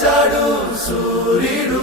వచ్చాడు సూర్యుడు.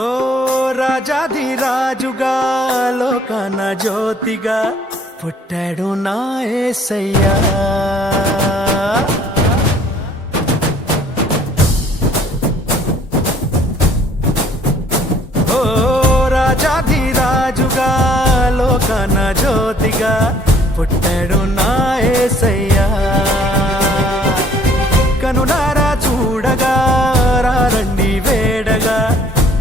ఓ రాజాధిరాజుగా లోకాన జ్యోతిగా పుట్టాడు నా యేసయ్యా. ఓ రాజాధిరాజుగా లోకాన జ్యోతిగా పుట్టాడు నా యేసయ్యా. కనులారా చూడగా రండి వేడగా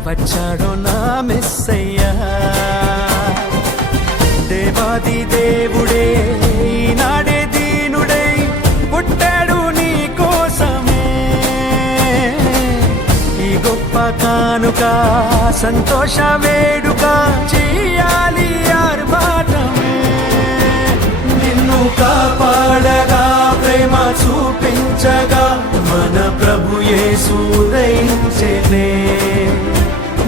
వచ్చాడు నా మెస్సయ్యా. దేవాది దేవుడే ఈనాడే దీనుడై పుట్టాడు నీ కోసమే. ఈ గొప్ప కానుక సంతోష వేడుక చెయ్యాలి ఆర్భాటమే. నిన్ను కాపాడగా ప్రేమ చూపించగా మన ప్రభు యేసు ఉదయించెనే.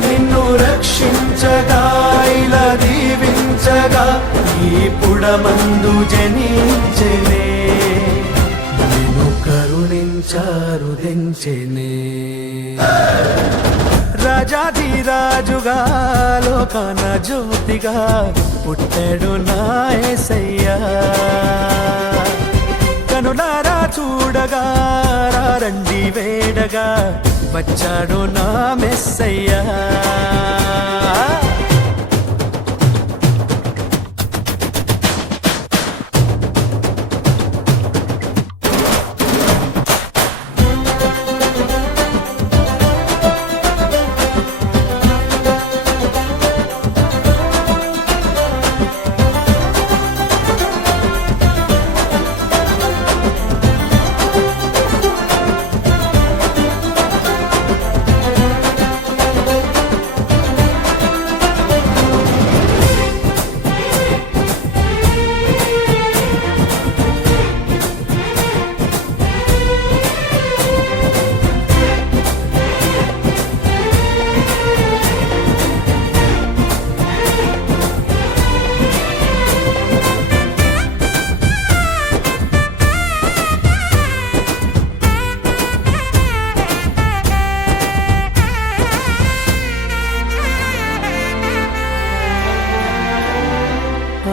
నిన్ను రక్షించగా ఇలా దీవించగా ఈ పుడమందు జనించెనే. నిన్ను కరుణించారు దించెనే. రాజాధిరాజుగా లోకాన జ్యోతిగా పుట్టాడు నా యేసయ్యా. కనులారా చూడగా రండి వేడగా వచ్చాడు నా మెస్సయ్యా.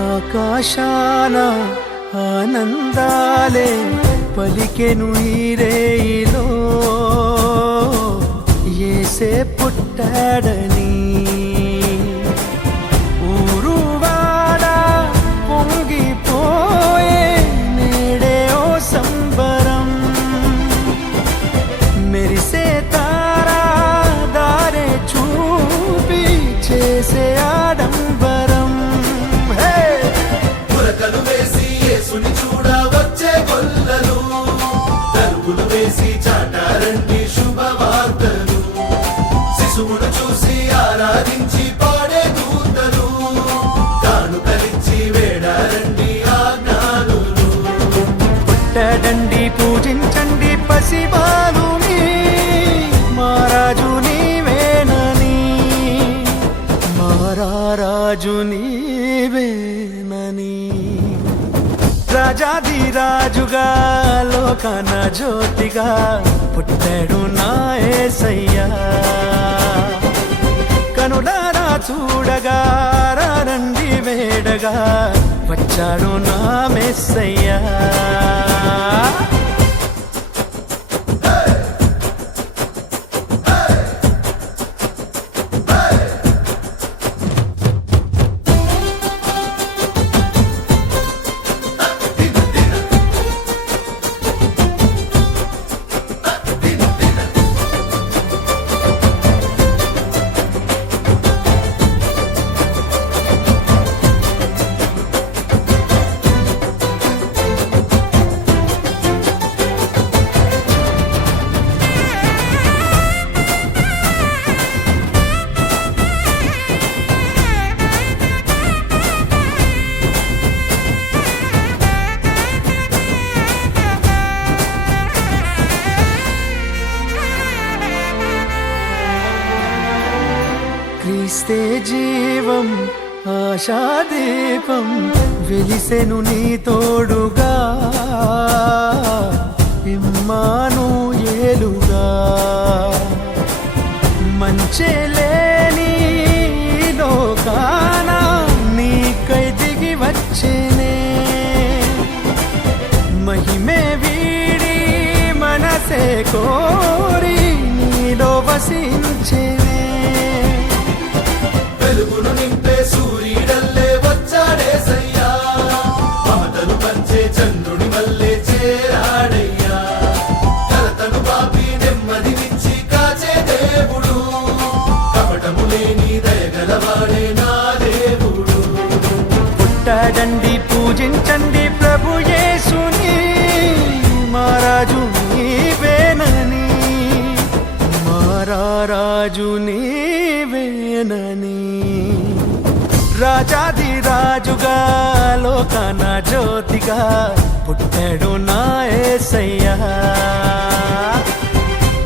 ఆకాశాన ఆనందాలే పలికెను ఈ రేయిలో. యేసే పుట్టాడని ఊరువాడ పొంగిపోయే నేడే ఓ సంబరం. మెరిసే తారా దారే చూపి చేసే ఆడంబరం. పురకలు వేసి యేసుని చూడ వచ్చే గొల్లలు, తలుపులు వేసి చాటారండి శుభవార్తలు. శిశువును చూసి ఆరాధించి పాడే దూతలు, కానుకలిచ్చి వేడారండి ఆజ్ఞానులు. పుట్టాడండి పూజించండి పసిబాలుని, మారాజు నీవేనని, మారాజు నీవేనని. రాజాధిరాజుగా లోకాన జ్యోతిగా పుట్టాడు నా యేసయ్యా. కనులారా చూడగా రండి వే వేడగా వచ్చాడు నా మెస్సయ్యా. క్రీస్తే జీవం ఆశాదీపం వెలిసెను నీ తోడుగా ఇమ్మానుయేలుగా. మంచే లేని లోకాన నీకై దిగి వచ్చేనే, మహిమే వీడి మనసే కోరి నీలో వసించేనే. వెలుగును నింపే సూర్యుడల్లే వచ్చాడేసయ్యా, మమతను పంచే చంద్రుని వల్లే చేరాడయ్యా. కలతను పాపి నెమ్మదినిచ్చి కాచే దేవుడు, కపటము లేని దయగలవాడే నా దేవుడు. పుట్టాడండి పూజించండి ప్రభు యేసుని, మహారాజు నీవేనని, మహారాజు నీవేనని. రాజాది రాజుగా లోకాన జ్యోతిగా పుట్టాడు నా యేసయ్యా.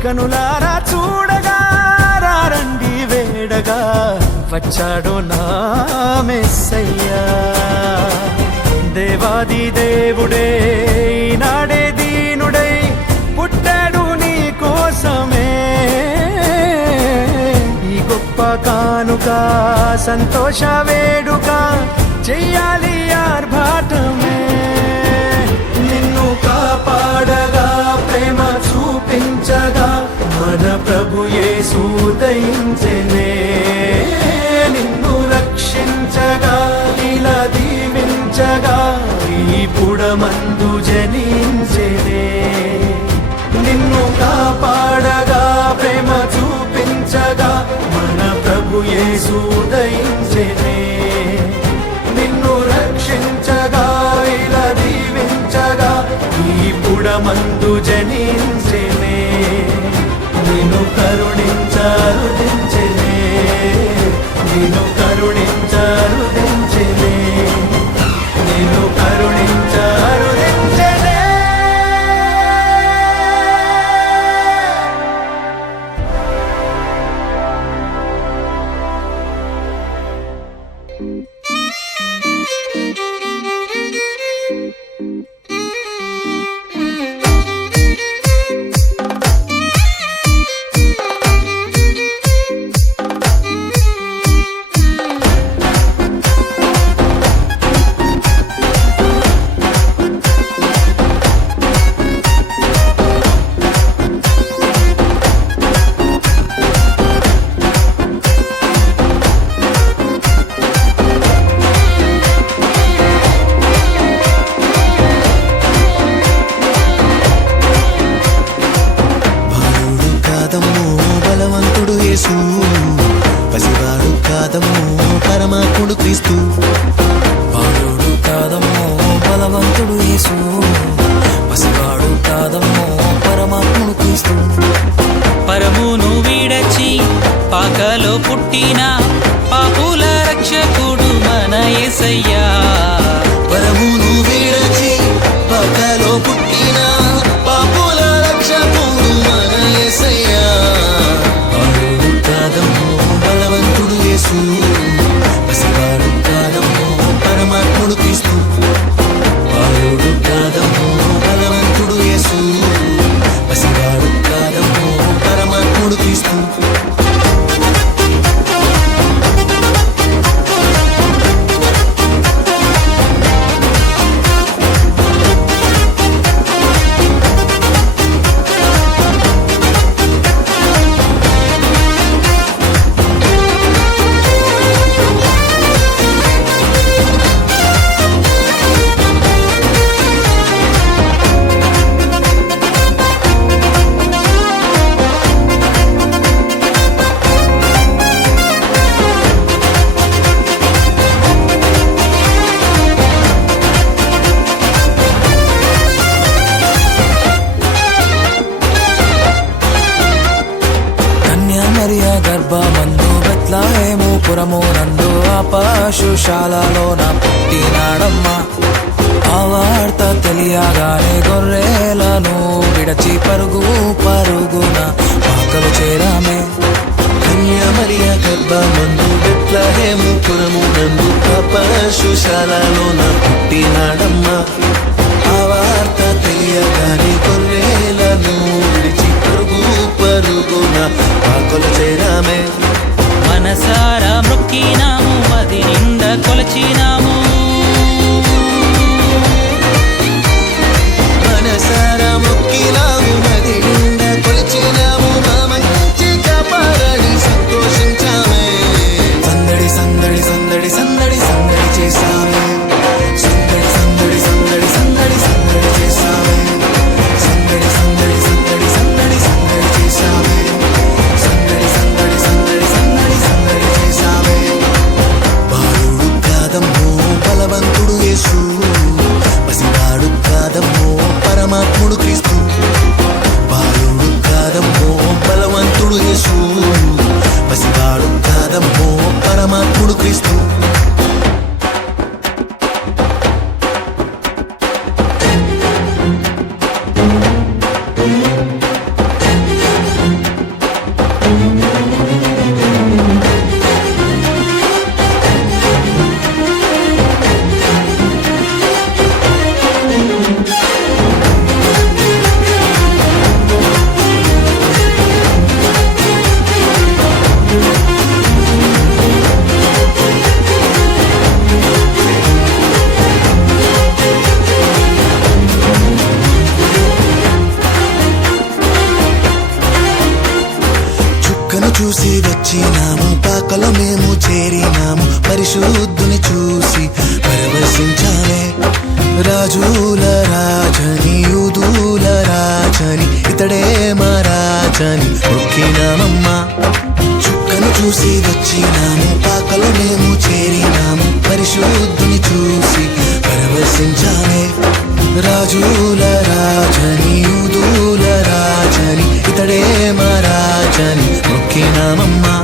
కనులారా చూడగా రండి వేడగా వచ్చాడు నా మెస్సయ్యా. దేవాది దేవుడే నాడే దీనుడై పుట్టాడు నీ కోసమే. ఈ గొప్ప కానుక సంతోష వేడుక చెయ్యాలి ఆర్భాటమే. నిన్ను కాపాడగా ప్రేమ చూపించగా మన ప్రభు యేసు దయించెనే. నిన్ను రక్షించగా ఇలా దీవించగా ఈ పుడమందు జనించెనే. నిన్ను కాపాడగా ప్రేమ చూపించగా మన ప్రభు యేసు దయించెనే. నిన్ను రక్షించగా ఇలా దీవించగా ఈ పుడమందు జనించెనే. నిన్ను కరుణించరుదించెనే, నిన్ను కరుణించరుదించెనే, నిన్ను కరుణించరుదించెనే. యేసు పసివాడు కాదమ్మో పరమాత్ముడు క్రీస్తు. బాలుడు కాదమ్మో బలవంతుడు యేసు, పసివాడు కాదమ్మో పరమాత్ముడు క్రీస్తు. పరమును వీడచి పాకలో పుట్టిన పాపుల రక్షకుడు మన యేసయ్యా. పరమును వీడచి పాకలో పుట్టిన పాపుల రక్షకుడు మన యేసయ్యా. బాలుడు కాదమ్మో బలవంతుడు యేసు, పసివాడు కాదమ్మో పరమాత్ముడు క్రీస్తు. బాలుడు కాదమ్మో బలవంతుడు యేసు, పసివాడు కాదమ్మో పరమాత్ముడు క్రీస్తు. పురము నందు ఆ పశుశాలలోన పుట్టినాడమ్మా. ఆ వార్త తెలియగానే గొర్రెలను విడచి పరుగు పరుగున పాకలు చేరామే. కన్యామరియ గర్భమందు బెత్లెహేము పురము నందు ఆ పశుశాలలోన పుట్టినాడమ్మా. ఆ వార్త తెలియగానే గొర్రెలను విడిచి పరుగు పరుగున పాకలు చేరామే. మనసారా మొక్కినాము, మది నిండా కొలచినాము. మనసారా మొక్కినాము, మది నిండా కొలిచినాము. మా మంచి కాపాడని సంతోషించామే. సందడి సందడి సందడి సందడి సందడి చేశామే. సందడి సందడి సందడి సందడి సందడి చేశామే. సందడి సందడి సందడి సందడి సందడి చేశామే. సందడి సందడి సందడి సందడి సందడి చేశామే. బాలుడు కాదమ్మో బలవంతుడు యేసు, పసివాడు కాదమ్మో పరమాత్ముడు క్రీస్తు. బాలుడు కాదమ్మో బలవంతుడు యేసు, పసివాడు కాదమ్మో పరమాత్ముడు క్రీస్తు. చుక్కను చూసి వచ్చినాము, పాకలో మేము చేరినాము. పరిశుద్ధుని చూసి పరవశించాలే. రాజుల రాజని యూదుల రాజని ఇతడే మా రాజని మొక్కినామమ్మా. చుక్కను చూసి వచ్చినాము, పాకలో మేము చేరినాము. పరిశుద్ధుని చూసి పరవశించాలే. రాజుల రాజని యూదుల రాజని ఇతడే మా రాజని మొక్కినామమ్మా.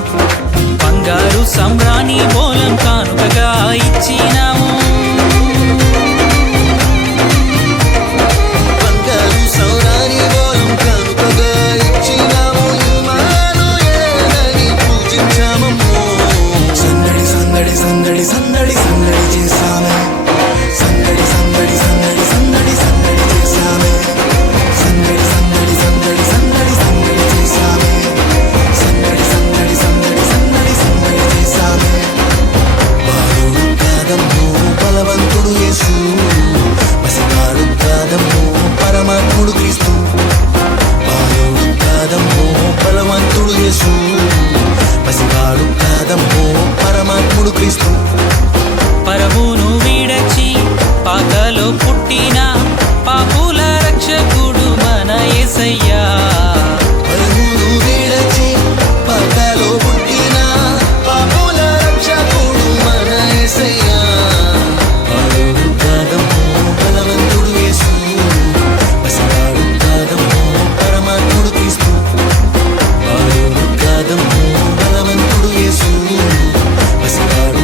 బంగారు సమ్రాణి మూలం కానుకగా ఇచ్చినాము. బంగారు సౌరాని బోలం కానుకగా ఇచ్చినాము. ఇమ్మానుయేలని పూజించామమ్మో. సందడి సందడి సందడి సందడి సందడి చేశామే. సందడి సందడి సందడి సందడి సందడి చేశామే. సందడి సందడి సందడి సందడి సందడి చేశామే. సందడి సందడి సందడి సందడి సందడి చేశామే. బాలుడు కాదమ్మో బలవంతుడు యేసు, పసివాడు కాదమ్మో పరమాత్ముడు క్రీస్తు. బాలుడు కాదమ్మో బలవంతుడు యేసు, పసివాడు కాదమ్మో పరమాత్ముడు క్రీస్తు. పరమును విడచి పాకలో పుట్టిన పాపుల రక్షకుడు మన యేసయ్యా. పరుగును విడచి పాకలో పుట్టిన పాపుల రక్షకుడు మన యేసయ్యా. బాలుడు కాదమ్మో బలవంతుడు యేసు, పసివాడు కాదమ్మో పరమాత్ముడు క్రీస్తు. బాలుడు కాదమ్మో బలవంతుడు యేసు, పసివాడు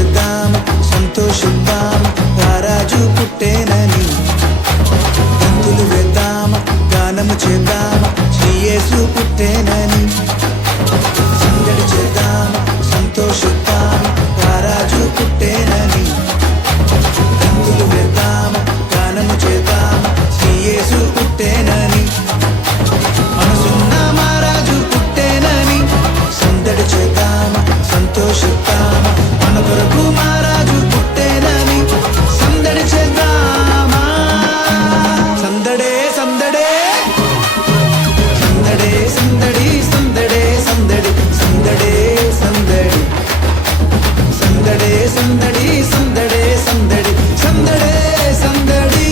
చేద్దామ సంతోషిద్దామ రారాజు పుట్టేనని గంతులు వేద్దామ గానము చేద్దామ శ్రీ యేసు పుట్టేనని సందడి చేద్దామ సంతోషిద్దామ రారాజు పుట్టేనని గంతులు వేద్దామ గానము చేద్దామ శ్రీ యేసు పుట్టేనని మనసున్న మహారాజు పుట్టేనని సందడి చేద్దామ సంతోషిద్దామ మన కొరకు మహారాజు పుట్టేనని సందడి చేద్దామా సందడే సందడే సందడే సందడి సందడే సందడి సందడే సందడి సందడే సందడి సందడే సందడి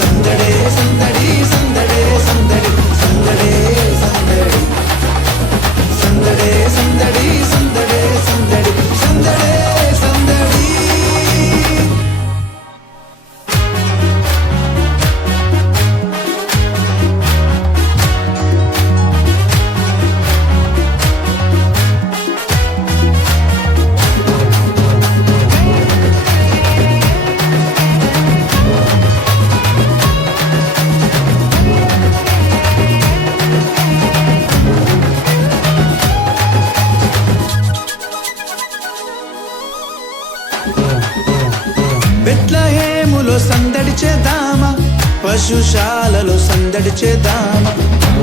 సందడే సందడి సందడే సందడి సందడే సందడి సందడే సందడి సందడే సందడి సందడే సందడి సందడే సందడి బెత్లహేములో సందడి చేద్దామా పశుశాలలో సందడి చేద్దామా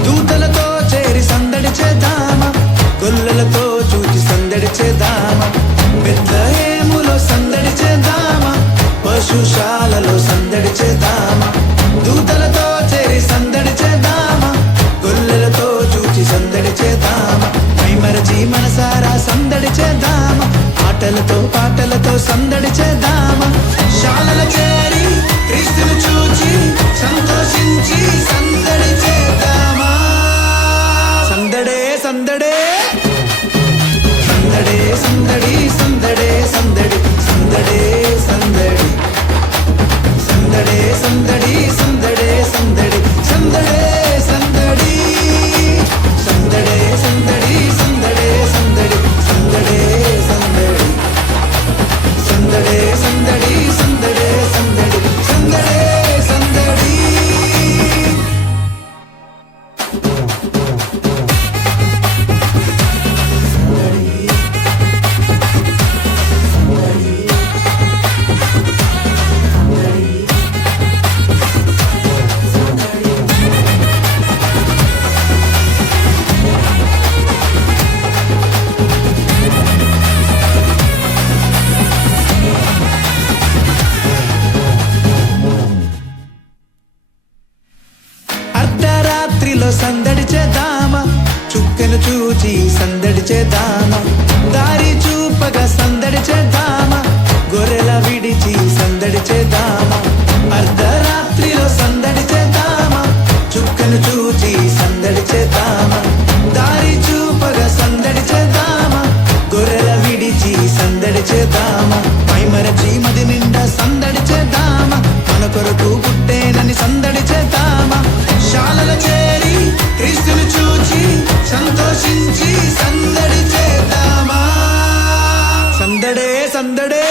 దూతలతో చేరి సందడి చేద్దామా గొల్లలతో చూచి సందడి చేద్దామా బెత్లహేములో సందడి చేద్దామా పశుశాలలో సందడి చేద్దామా దూతలతో చేరి సందడి చేద్దామా గొల్లలతో చూచి సందడి చేద్దామా మైమరచి మనసారా సందడి చేద్దామా ఆటలతో పాటలతో సందడి చేద్దామా శాలల చేరి క్రీస్తును చూచి సంతోషించి సందడి చేద్దామా సందడే సందడే సందడే సందడి సందడే సందడి సందడే సందడి సందడే సందడి సందడే సందడి సందడే సందడి సందడే సందడి సందడే సందడి సందడే సందడి సందడే సందడి సందడే సందడి సందడే సందడి అర్ధరాత్రిలో సందడి చేద్దామా చుక్కను చూచి సందడి చేద్దామా దారి చూపగా సందడి చేద్దామా గొర్రెల విడిచి సందడి చేద్దామా అర్ధరాత్రిలో సందడి చేద్దామా చుక్కను చూచి సందడి చేద్దామా దారి చూపగా సందడి చేద్దామా గొర్రెల విడిచి సందడి చేద్దామా మైమరచి మది నిండా సందడి చేద్దామా మన కొరకు పుట్టేనని సందడి చేద్దామా శాలల చేరి క్రీస్తును చూచి సంతోషించి సందడి చేద్దామా సందడే సందడే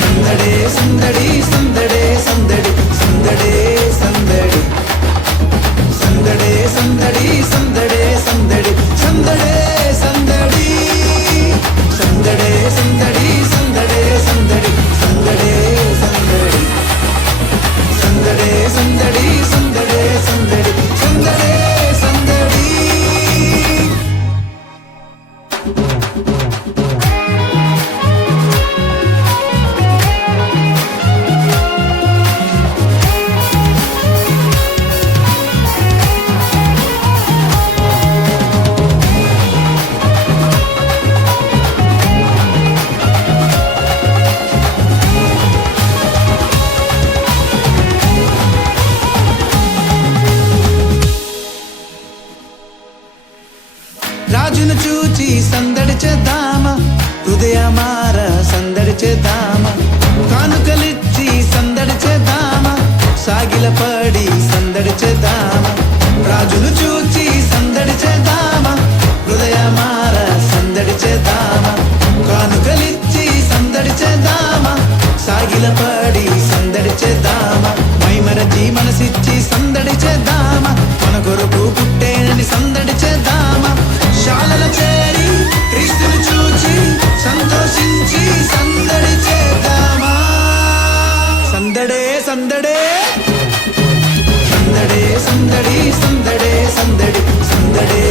సందడే సందడి సందడే సందడి సందడే సందడి సందడే సందడి సందడే సందడి సందడే సందడి సందడే సందడి సందడే సందడి సందడే సందడి సందడే సందడి సందడే సందడి సందడే సందడి రాజును చూచి సందడి చేద్దామా హృదయమార సందడి చేద్దామా కానుకలిచ్చి సందడి చేద్దామా సాగిల పడి సందడి చేద్దామా రాజును చూచి సందడి చేద్దామా హృదయమార సందడి చేద్దామా కాను సందడి చేద్దామా సందడే సందడే సందడే సందడి సందడే సందడి సందడే